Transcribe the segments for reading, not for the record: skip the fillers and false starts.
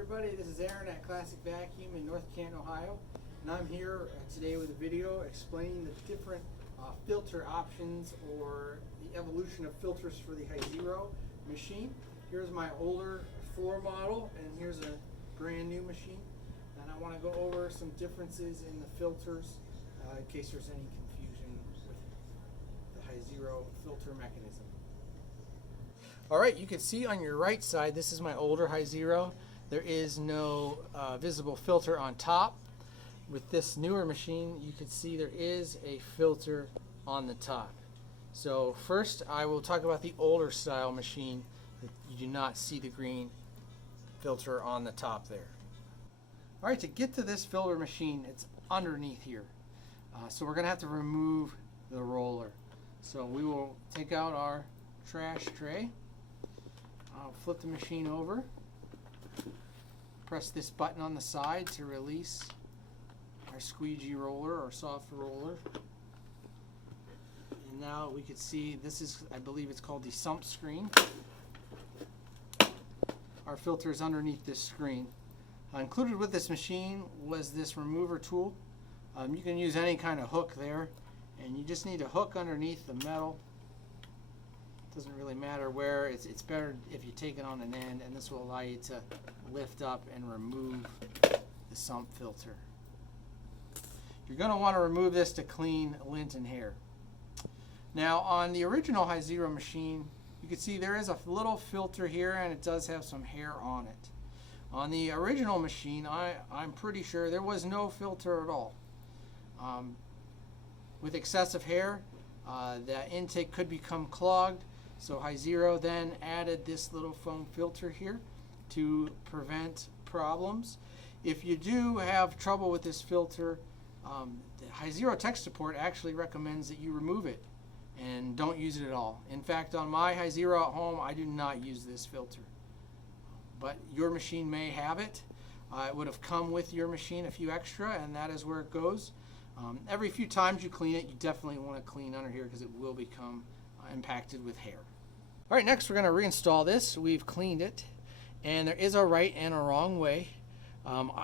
everybody, this is Aaron at Classic Vacuum in North Canton, Ohio, and I'm here today with a video explaining the different filter options or the evolution of filters for the Hizero machine. Here's my older floor model and here's a brand new machine, and I want to go over some differences in the filters in case there's any confusion with the Hizero filter mechanism. Alright, you can see on your right side, this is my older Hizero. There is no visible filter on top. With this newer machine, you can see there is a filter on the top. So first, I will talk about the older style machine. You do not see the green filter on the top there. Alright, to get to this filter machine, it's underneath here. So we're going to have to remove the roller. So we will take out our trash tray. I'll flip the machine over. Press this button on the side to release our squeegee roller or soft roller. And now we can see this is, I believe it's called the sump screen. Our filter is underneath this screen. Included with this machine was this remover tool. You can use any kind of hook there, and you just need a hook underneath the metal. Doesn't really matter where. It's better if you take it on an end, and this will allow you to lift up and remove the sump filter. You're going to want to remove this to clean lint and hair. Now on the original Hizero machine, you can see there is a little filter here and it does have some hair on it. On the original machine, I'm pretty sure there was no filter at all. With excessive hair, the intake could become clogged. So Hizero then added this little foam filter here to prevent problems. If you do have trouble with this filter, the Hizero tech support actually recommends that you remove it and don't use it at all. In fact, on my Hizero at home, I do not use this filter. But your machine may have it. It would have come with your machine a few extra, and that is where it goes. Every few times you clean it, you definitely want to clean under here because it will become impacted with hair. Alright, next we're going to reinstall this. We've cleaned it, and there is a right and a wrong way.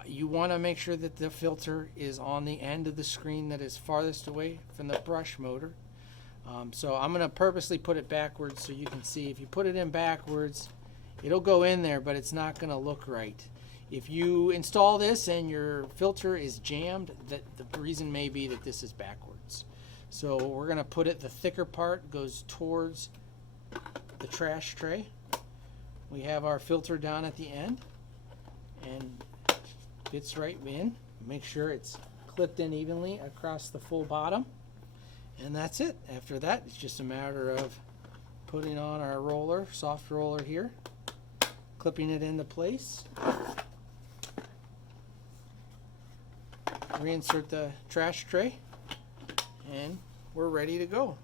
You want to make sure that the filter is on the end of the screen that is farthest away from the brush motor. So I'm going to purposely put it backwards so you can see. If you put it in backwards, it'll go in there, but it's not going to look right. If you install this and your filter is jammed, the reason may be that this is backwards. So we're going to put it, the thicker part goes towards the trash tray. We have our filter down at the end and fits right in. Make sure it's clipped in evenly across the full bottom, and that's it. After that, it's just a matter of putting on our roller, soft roller here, clipping it into place, reinsert the trash tray, and we're ready to go.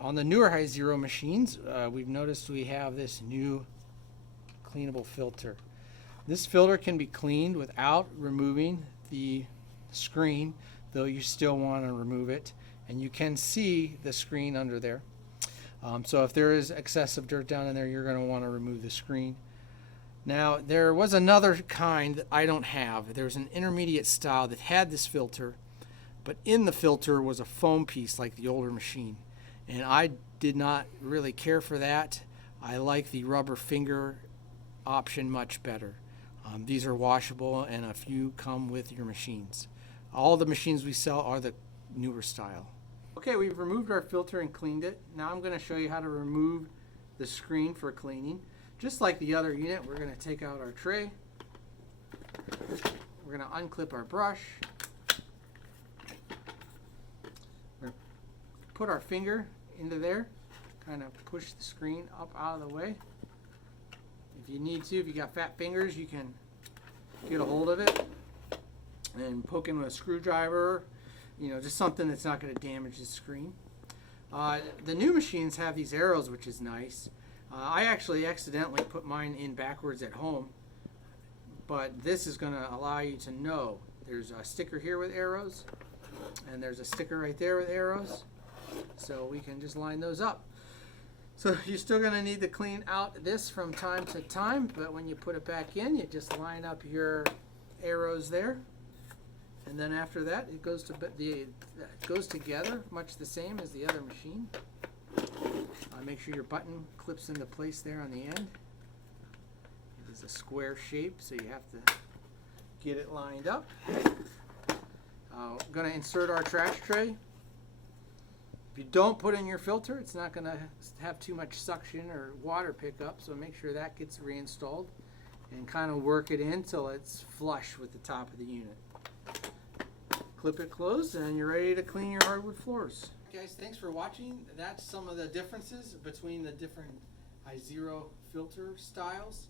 On the newer Hizero machines, we've noticed we have this new cleanable filter. This filter can be cleaned without removing the screen, though you still want to remove it, and you can see the screen under there. So if there is excessive dirt down in there, you're going to want to remove the screen. Now, there was another kind that I don't have. There's an intermediate style that had this filter, but in the filter was a foam piece like the older machine. And I did not really care for that. I like the rubber finger option much better. These are washable, and a few come with your machines. All the machines we sell are the newer style. Okay, we've removed our filter and cleaned it. Now I'm going to show you how to remove the screen for cleaning. Just like the other unit, we're going to take out our tray. We're going to unclip our brush. We're going to put our finger into there, kind of push the screen up out of the way. If you need to, if you got fat fingers, you can get a hold of it and poke in with a screwdriver, just something that's not going to damage the screen. The new machines have these arrows, which is nice. I actually accidentally put mine in backwards at home, but this is going to allow you to know there's a sticker here with arrows, and there's a sticker right there with arrows, so we can just line those up. So you're still going to need to clean out this from time to time, but when you put it back in, you just line up your arrows there, and then after that it goes goes together much the same as the other machine. Make sure your button clips into place there on the end. It is a square shape, so you have to get it lined up. I'm going to insert our trash tray. If you don't put in your filter, it's not going to have too much suction or water pickup, so make sure that gets reinstalled and kind of work it in till it's flush with the top of the unit. Clip it closed and you're ready to clean your hardwood floors. Guys, thanks for watching. That's some of the differences between the different Hizero filter styles.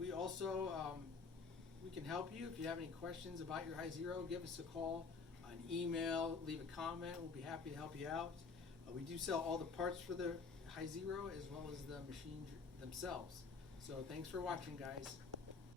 We also we can help you if you have any questions about your Hizero. Give us a call, an email, leave a comment. We'll be happy to help you out. We do sell all the parts for the Hizero as well as the machines themselves. So thanks for watching, guys.